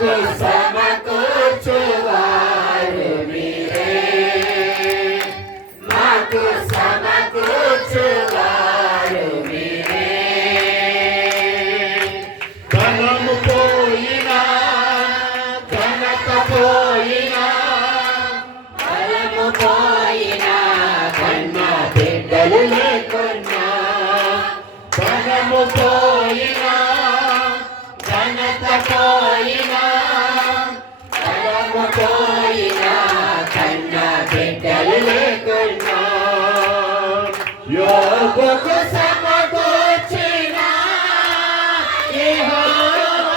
నాకు సమకూర్చువారు మీరే. మాకు సమకూర్చువారు మీరే. ధనము పోయినా ఘనత పోయినా బలము పోయినా కన్న బిడ్డలు లేకున్నా. పో యోగుకు సమకూర్చిన యెహోవా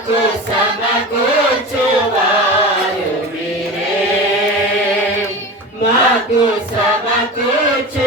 మాకు సమకూర్చు వారు మీరే మాకు సమకూర్చు